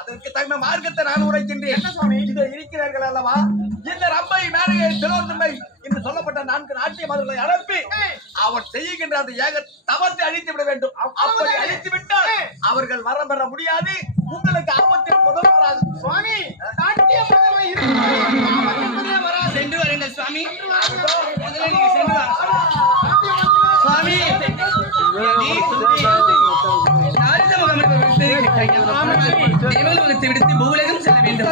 அதற்கு தகுந்த மார்க்கத்தை நான் உரைக்கின்றேன். என்ன சுவாமி இதை இருக்கிறார்கள் அல்லவா? இந்த ரம்பை மேடையை திலோத்தமை என்று சொல்லப்பட்ட 4 நாட்டிய மதங்களை அனுப்பி அவர் செய்கின்ற அந்த ஏக தவத்தை அழித்து விட வேண்டும். அப்படி அழித்து விட்டால் அவர்கள் வரம் பெற முடியாது. உங்களுக்கு ஆபத்தில் முதல் வராது. சுவாமி நாட்டிய மதங்களை சென்று வருங்கள் சுவாமி. சுவாமி விடுத்து பூலகம் செல்ல வேண்டும்.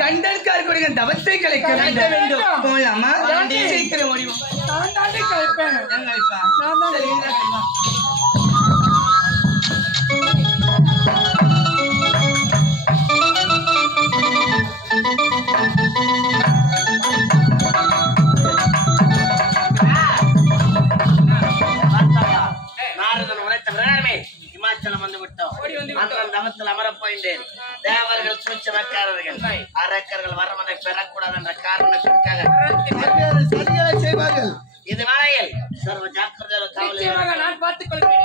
கண்டன்கார் கொடுங்க தவத்தை கலைக்க வேண்டும். போலாமா? சீக்கிரம் ஓடிவோம். இமாச்சலம் வந்து விட்டோம். அண்ணன் தவத்தில் அமரப் போகின்றேன். தேவர்கள் சூட்சமக்காரர்கள் அரக்கர்கள் வரமனை பெறக்கூடாது என்ற காரணத்திற்காக செய்வார்கள். இது வேளையில் சர்வ ஜாக்கிரதையோடு நான் பார்த்துக் கொள்கிறேன்.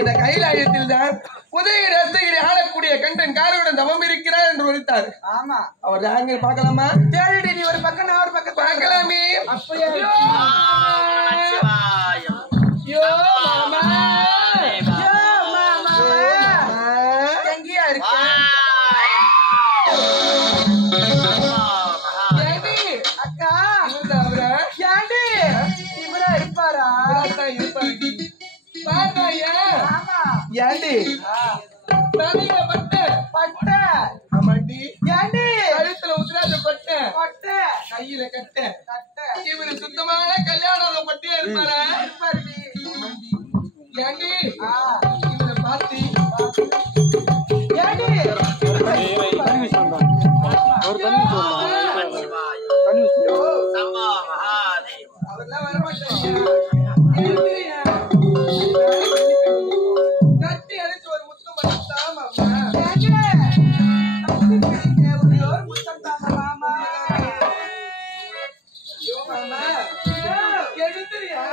இந்த கைலாயத்தில் தான் உதய ரசகிரி ஆளக்கூடிய கண்டன் காரையுடன் தவம் இருக்கிறார் என்று உரைத்தார். ஆமா அவர் அங்க பார்க்கலாமா? தேடி நீ ஒரு பக்கம் நான் ஒரு பக்கம் பார்க்கலாமே. எங்கேயா இருக்கு? அக்கா ஏண்டி இவரா இருப்பாரா? ஏண்டி தலையில பட்டு பட்ட ஆமாண்டி. ஏண்டி கழுத்துல உதிராத பட்டு பட்ட கையில கட்ட கட்ட இவரு சுத்தமான கல்யாணம் பட்டியா இருப்பாரா? இருப்பாருடி. ஏண்டி இவரை பார்த்து ஏண்டி அவர்லாம் வரமாட்டாங்க. கட்டி அடிச்சு ஒரு முத்தம் பண்ணாம ஒரு முத்தம் தாங்க மாமா. எழுந்திரியா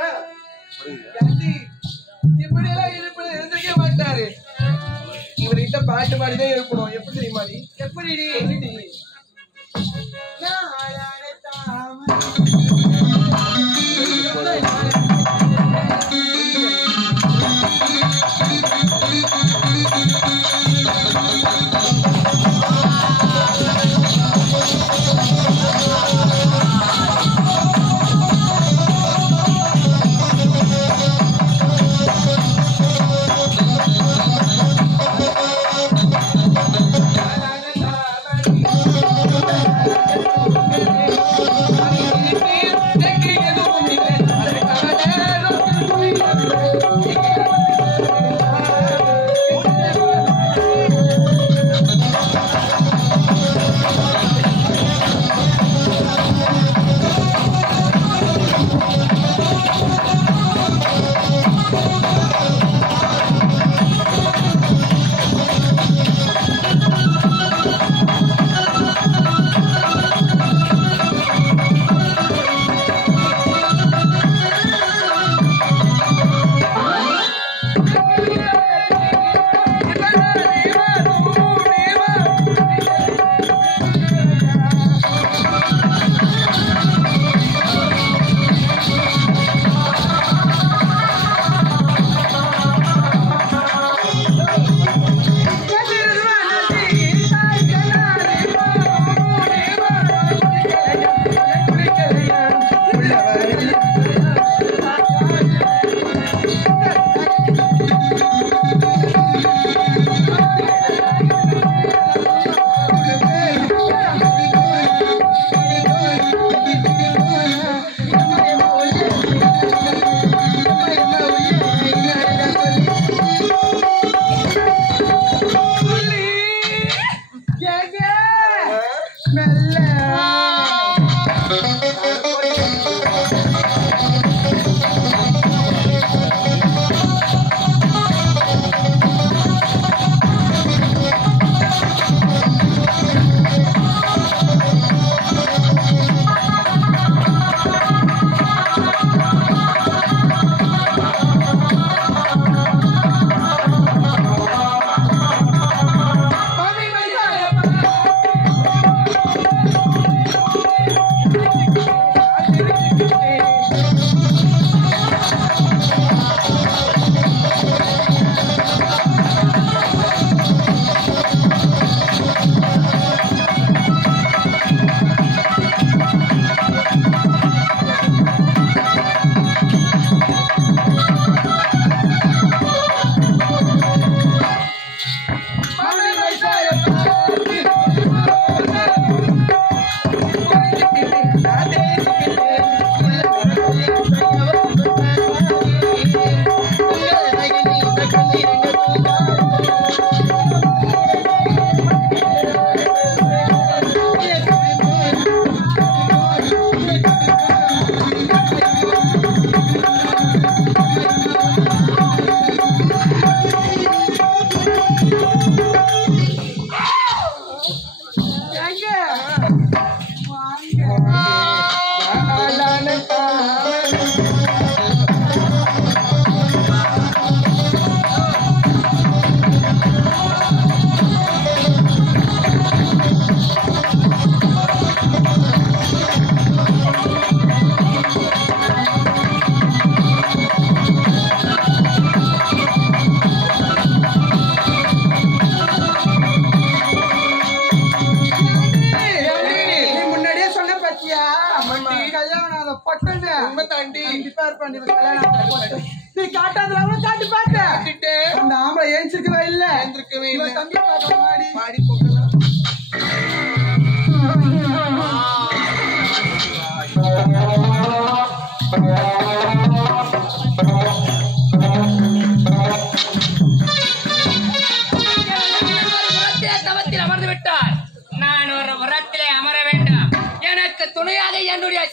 இப்படி எல்லாம் இருப்பது எழுந்திருக்க மாட்டாரு. இவர்கிட்ட பாட்டு பாடிதான் இருக்கணும். எப்படி தெரியுமா? எப்படி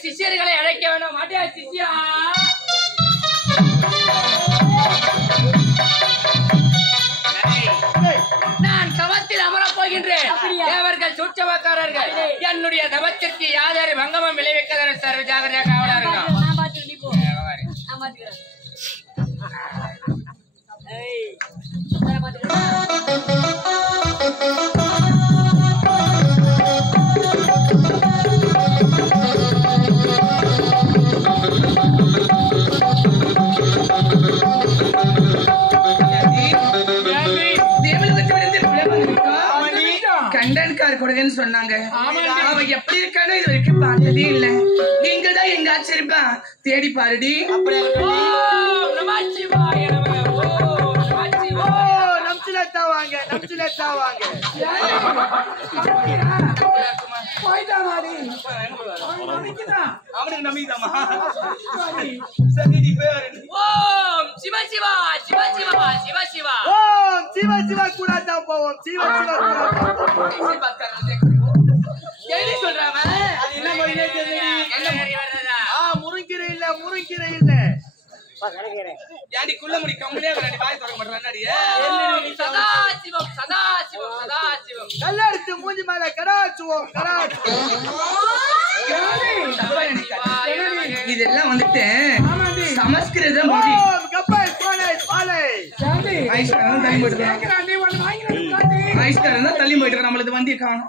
சிஷியர்களை அழைக்க வேண்டாம். மாட்டியா சிஷியா? நான் தவத்தில் அமரப் போகின்றேன். தேவர்கள் சூட்சமக்காரர்கள் என்னுடைய தவத்திற்கு யாதொரு பங்கமும் விளைவிக்காத சர்வ ஜாகிரதையாக காவலார்கள். கண்டன்கார் கொடுங்கன்னு சொன்னாங்க. அவன் எப்படி இருக்கானோ இது வரைக்கும் பார்த்ததே இல்ல. நீங்க தான் எங்க ஆச்சரிப்பா தேடி பாருடி. அவனுக்கு நம்பிதாமா சிவா சிவா சிவா சிவா சிவா சிவா சிவா சிவா கூட தான் போவோம். சிவா சிவா சொல்றாம முருங்கீரை இல்ல முருங்கீரை இல்ல யாடி குள்ள முடி கம்பளே ரெண்டு வாய் தரக்க மாட்டறானடி. சதாசிவம் சதாசிவம் சதாசிவம் கல்லடிச்சு மூஞ்சி மேல கடாச்சுவோம் கடாச்சு. இதெல்லாம் வந்துட்டு சமஸ்கிருத மொழி. கப்பல் பாலை பாலை ஐஸ்காரன் தள்ளி போயிட்டு ஐஸ்காரன் தான் தள்ளி போயிட்டு நம்மளது வண்டியை காணும்.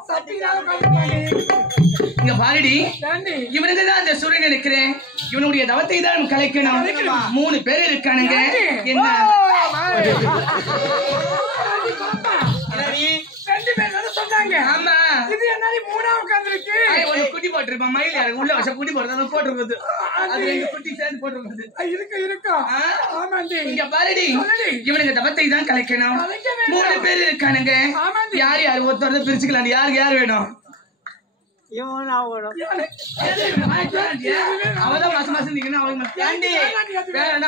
இங்க பாருடி, இவனுக்கு தான் அந்த சூரியன் இருக்கிறேன். இவனுடைய தவத்தை தான் கலைக்கணும். 3 பேர் இருக்கானுங்க. என்ன ஆமா இது என்ன 3ஆ உட்கார்ந்திருக்கு. ஒரு குட்டி போட்டுருப்பான். மயில் யாரு உள்ள வச்ச குட்டி போடுறது போட்டுருக்குது. அது 2 குட்டி சேர்ந்து போட்டுருக்குது. இருக்கு ஆமாண்டி. இங்க பாருடி, இவனுக்கு தவத்தை தான் கலைக்கணும். 3 பேர் இருக்கானுங்க. யார் யார் ஒருத்தர் பிரிச்சுக்கலாம். யாருக்கு யார் வேணும்? அவதான் மாசம் மாசம் நிக்கணும். அவங்களுக்கு வேணா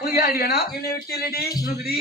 உனக்கு யாரு வேணும்? உனக்கு